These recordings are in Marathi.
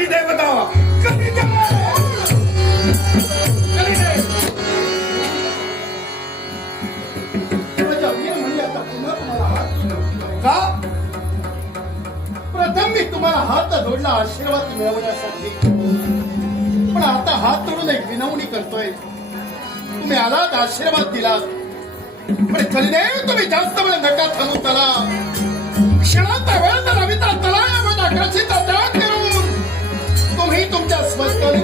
देवाची देवता कधी का प्रथम मी तुम्हाला हात जोडला आशीर्वाद मिळवण्यासाठी, पण आता हात तोडून एक विनवणी करतोय. तुम्ही आलात, आशीर्वाद दिलात, पण कलीने तुम्ही जास्त वेळ नका थांबू. त्याला क्षणाचा वेळ तर रविता तला यामध्ये आकाशीचा त्याग करून तुम्ही तुमच्या स्वस्थानी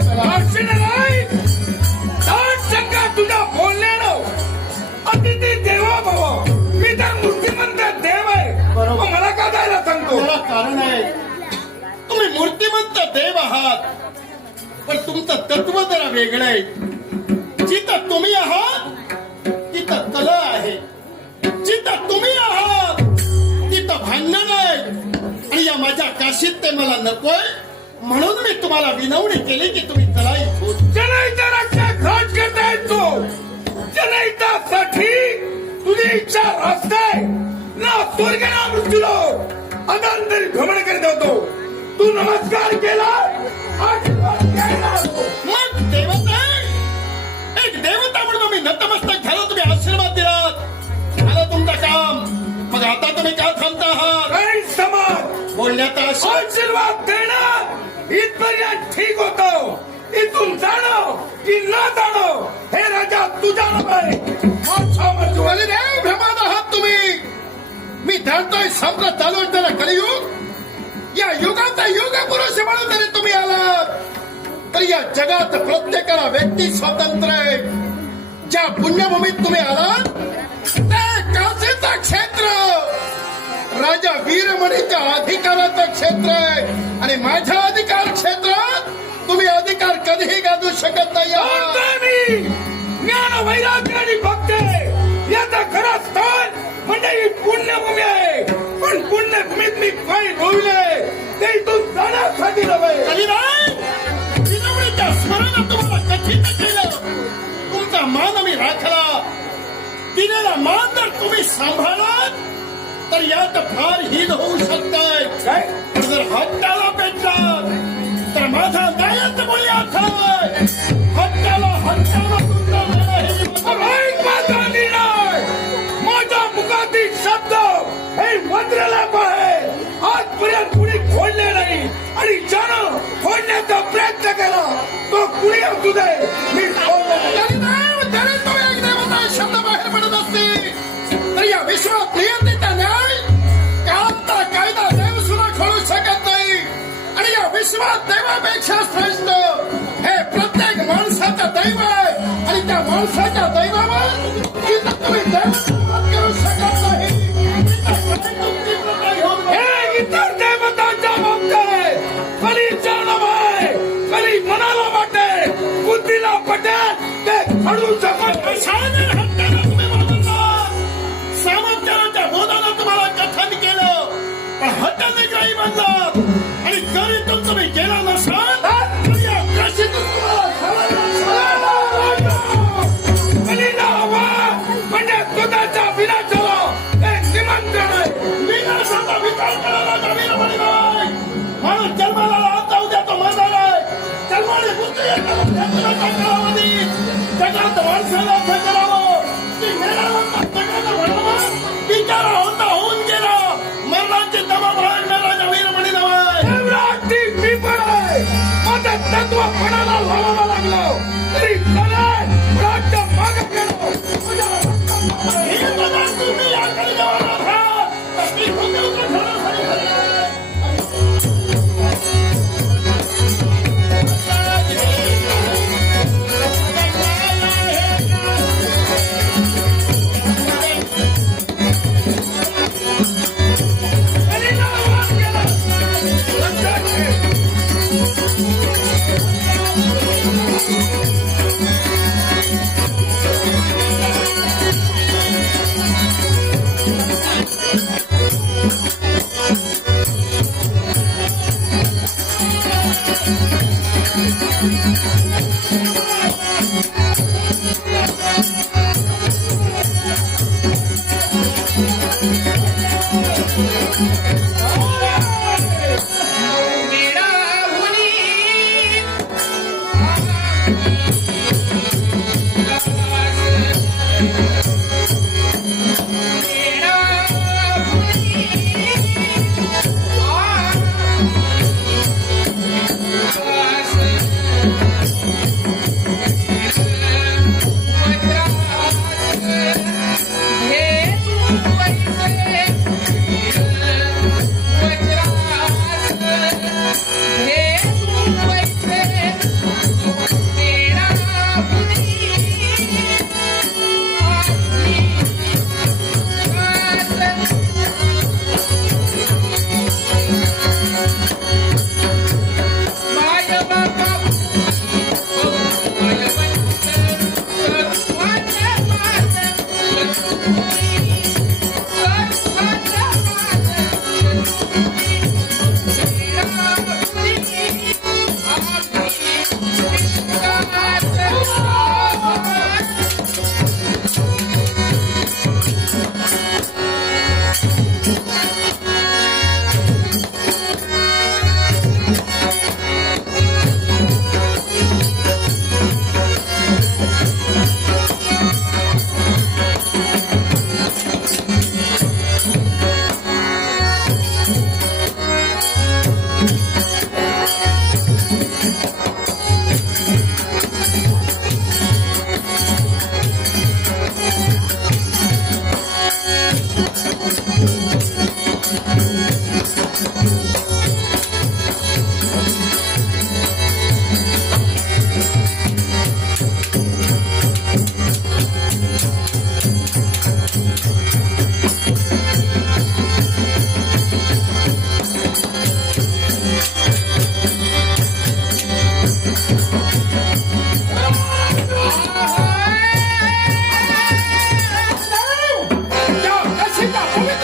तुझ्या बोलण्यानं अतिथी देवा भाव. मी तर मूर्तिमंत देव आहे. बरोबर. मला का जायला सांगतो? त्याला कारण आहे, तुम्ही मूर्तिमंत देव आहात, पण तुमचं तत्व जरा वेगळं आहे. जिथं तुम्ही आहात तिथं कला आहे, जिथं तुम्ही आहात तिथं भांडण आहे. आणि या माझ्या काशीत ते मला नकोय, म्हणून मी तुम्हाला विनवणी केली की तुम्ही कलाईत होत. जनहिता रक्षा खर्च करता येतो. जनहितासाठी तुझी इच्छा असते ना. स्वर्ग ना मृत्यूलो अदांतरी भ्रमण करीत होतो. तू नमस्कार केला, आशीर्वाद घ्यायला आलो. मग देवता, एक देवता म्हणून मी नतमस्तक झालो, तुम्ही आशीर्वाद दिलात, झालं तुमचं काम. मग आता तुम्ही का थांबता आहात? काही समाज बोलण्यात आशीर्वाद देणं इथपर्यंत ठीक होतं. इथून जाणं की न जाणं हे राजा तुझ्या आहे. भ्रमात आहात तुम्ही. मी धरतोय संपलं चालू असताना कलियुग. या युगाचा युग पुरुष म्हणून तरी तुम्ही आलात, तर या जगात प्रत्येकाला व्यक्ती स्वातंत्र्य आहे. ज्या पुण्यभूमीत तुम्ही आलात ते काशीचं क्षेत्र राजा वीरमणीच्या अधिकाराचं क्षेत्र आहे. आणि माझ्या अधिकार क्षेत्रात तुम्ही अधिकार कधीही गाजू शकत नाही. मी ज्ञान वैराग्य आणि भक्ती याचा खरा स्थान म्हणजे ही पुण्यभूमी आहे. पण पुण्यभूमीत मी पाय रोवले ते इथून जाण्यासाठी नव्हे. विनवणीच्या स्मरणात तुम्हाला कथित केलं. तुमचा मान आम्ही राखला. दिलेला मान जर तुम्ही सांभाळलात तर यात फार हित होऊ शकतंय. पण जर हट्टाला पेटला तर माझा दायच बोली असाय. हट्टाला माझा निर्णय, माझ्या मुखातील शब्द हे मंत्राला आहे. आजपर्यंत कुणी खोडले नाही, आणि ज्यानं खोडण्याचा प्रयत्न केला तो कुणी असू दे, मी शब्द बाहेर पडत असते तर या विश्वात नियंत्रित न्याय काळाचा कायदा देव सुद्धा खोडू शकत नाही. आणि या विश्वात देवापेक्षा श्रेष्ठ हे प्रत्येक माणसाचं दैव आहे. आणि त्या माणसाच्या दैवावर तिथं तुम्ही देवत्वाद करू शकत नाही. हे इतर देवतांच्या बाबतीत कलीचा नव्हे, कली मनाला वाटे, बुद्धीला पटेल ते घडू शकत सामर्थ्याच्या बोधाला तुम्हाला कथन केलं, पण हट्टाने काही बनलात. आणि जरी तुम्ही केला नसाल तर या काशीतून म्हणजे स्वतःच्या विनाशाला एक निमंत्रण आहे. विनाशाचा विचार करायला नवीन म्हणी नाही. म्हणून जन्माला आता उद्या तो मरणार आहे. जन्माने बुद्धी कालावधी जगात माणसाला असं करावं की मेल्यानंतर जगाला म्हणावं बिचारा होता होऊन गेला. मरणाची दबाबाहेर मेला वीर म्हणी नव्हे. एवढी मी पण आहे. माझं तत्व पणाला लावावं लागलं तरी चालेल. राज्य मागे गेलो. हे बघा तुम्ही या कलियुगात आहात, तर मी कुठे Thank you.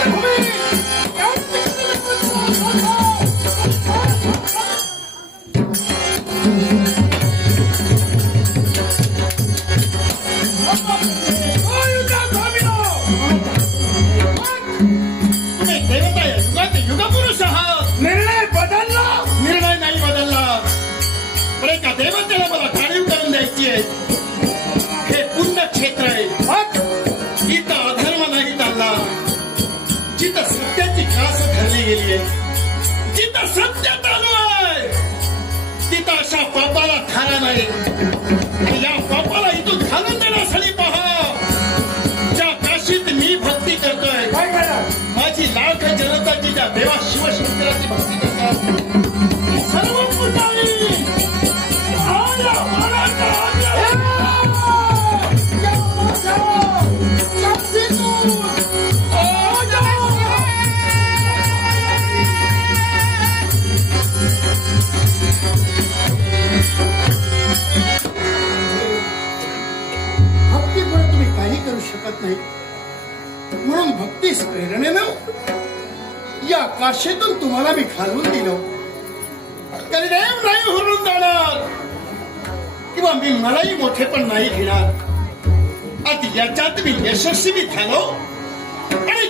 तुम्ही देवता युगात युगपुरुष आहात. निर्णय बदलला. निर्णय नाही बदलला. पण एका देवतेला मला जाणीव करून द्यायची आहे. हे पुण्यक्षेत्र आहे. इथं अधर्म नाही चालला. जिथं सत्याची कास धरली गेली आहे, जिथं सत्य चालू आहे, तिथं अशा पापाला थारा नाही. आणि या पापाला इथून घालून देण्यासाठी पहा, ज्या काशीत मी भक्ती करतोय, काय करणार? माझी लाख जनताची ज्या देवा शिवशंकराची भक्ती करतात, ती सर्व पुजारी आया महाराजा भक्तीमुळे तुम्ही काही करू शकत नाही. म्हणून भक्तीस प्रेरणेनं या काशेतून तुम्हाला मी घालून दिलो. तरी देव नाही हुरून जाणार किंवा मी मलाही मोठे पण नाही घेणार. आता याच्यात मी यशस्वी झालो आणि